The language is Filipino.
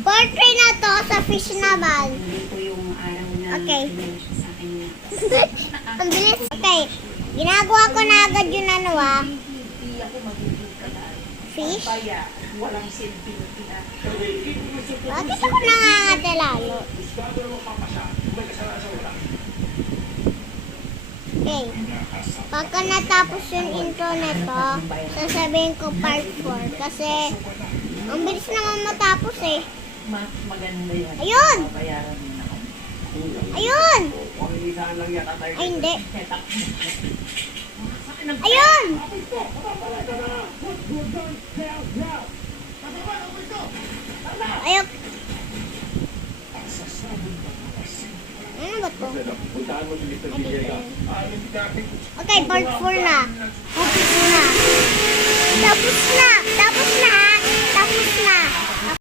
Part 3 na to sa fish naman. Hindi po yung araw na Okay. pinili siya sa akin na Ang bilis. Okay. Ginagawa ko na agad yung ano hindi ako magiging fish. kaya walang silbing na. Bakit ako nangangate lalo? Okay. Pagka natapos yung intro nito, sasabihin ko part 4 kasi ang bilis naman matapos eh. Maganda yan. Ayun! Bayaran din ako. Ayun! Ay, hindi. Ayun! Ayok. Ano ba to? Okay, part 4 na. Tapos na. Tapos na. Tapos na. Tapos na.